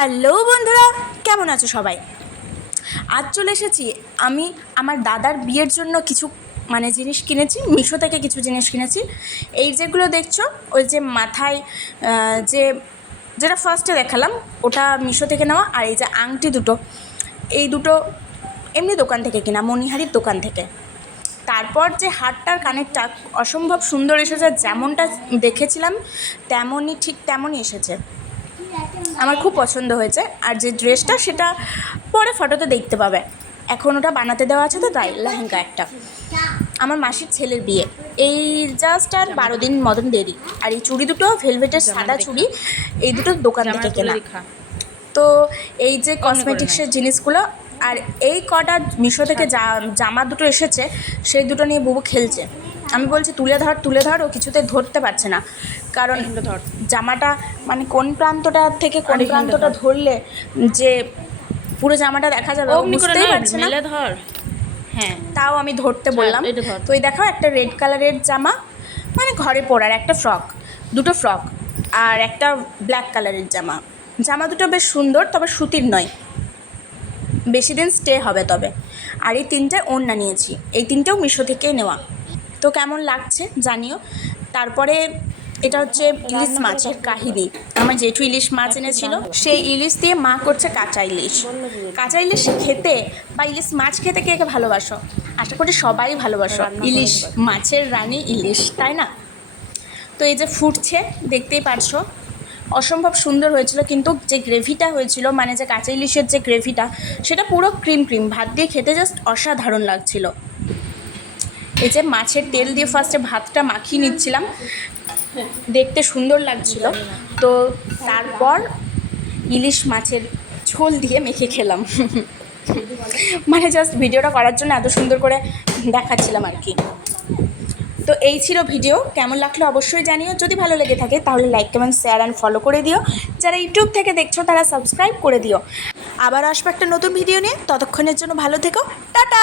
Hello বন্ধুরা, কেমন আছো সবাই? আজ চলে এসেছি আমি আমার দাদার বিয়ের জন্য কিছু জিনিস কিনেছি। মিশো থেকে কিছু জিনিস কিনেছি। এই যেগুলো দেখছো, ওই যে মাথায় যে যেটা ফার্স্টে দেখালাম ওটা মিশো থেকে নেওয়া। আর এই যে আংটি দুটো, এই দুটো এমনি দোকান থেকে কেনা, মণিহারির দোকান থেকে। তারপর যে হারটার কানেরটা অসম্ভব সুন্দর এসেছে, যেমনটা দেখেছিলাম তেমনই, ঠিক তেমনই এসেছে। আমার খুব পছন্দ হয়েছে। আর যে ড্রেসটা সেটা পরে ফটোতে দেখতে পাবে, এখন ওটা বানাতে দেওয়া আছে, তো তাই লেহেঙ্গা একটা। আমার মাসির ছেলের বিয়ে, এই জাস্ট আর 12 দিন মতন দেরি। আর এই চুড়ি দুটো ভেলভেটের সাদা চুড়ি, এই দুটো দোকান থেকে কেনা। তো এই যে কসমেটিক্সের জিনিসগুলো আর এই কটা মিশো থেকে জামা দুটো এসেছে, সেই দুটো নিয়ে বুবু খেলছে। আমি বলছি তুলে ধর, ও কিছুতে ধরতে পারছে না। কারণ জামাটা কোন প্রান্তটা থেকে কোন প্রান্তটা ধরলে যে পুরো জামাটা দেখা যাবে, বুঝতেই পারছে না। হ্যাঁ, তাও আমি ধরতে বললাম। তো এই দেখো, একটা রেড কালারের জামা, ঘরে পরার একটা ফ্রক, দুটো ফ্রক, আর একটা ব্ল্যাক কালারের জামা দুটো বেশ সুন্দর, তবে সুতির নয়, বেশি দিন স্টে হবে তবে। আর এই তিনটে ওড়না নিয়েছি, এই তিনটেও মিশো থেকেই নেওয়া। তো কেমন লাগছে জানিও। তারপরে এটা হচ্ছে ইলিশ মাছের কাহিনি। আমার জেঠু ইলিশ মাছ এনেছিল, সেই ইলিশ দিয়ে মা করছে কাঁচা ইলিশ। কাঁচা ইলিশ খেতে বা ইলিশ মাছ খেতে কে কে ভালোবাসো? আশা করি সবাই ভালোবাসো। ইলিশ মাছের রানী ইলিশ, তাই না? তো এই যে ফুটছে, দেখতেই পারছো, অসম্ভব সুন্দর হয়েছিল। কিন্তু যে গ্রেভিটা হয়েছিল, যে কাঁচা ইলিশের যে গ্রেভিটা, সেটা পুরো ক্রিম ভাত দিয়ে খেতে জাস্ট অসাধারণ লাগছিল। এই যে মাছের তেল দিয়ে ফার্স্টে ভাতটা মাখিয়ে নিচ্ছিলাম, দেখতে সুন্দর লাগছিল। তো তারপর ইলিশ মাছের ঝোল দিয়ে মেখে খেলাম। জাস্ট ভিডিওটা করার জন্য এত সুন্দর করে দেখাচ্ছিলাম আর কি। তো এই ছিল ভিডিও। কেমন লাগলো অবশ্যই জানিও। যদি ভালো লেগে থাকে তাহলে like, comment, share and follow করে দিও। যারা ইউটিউব থেকে দেখছো তারা সাবস্ক্রাইব করে দিও। আবার আসবো একটা নতুন ভিডিও নিয়ে। ততক্ষণের জন্য ভালো থেকো, টাটা।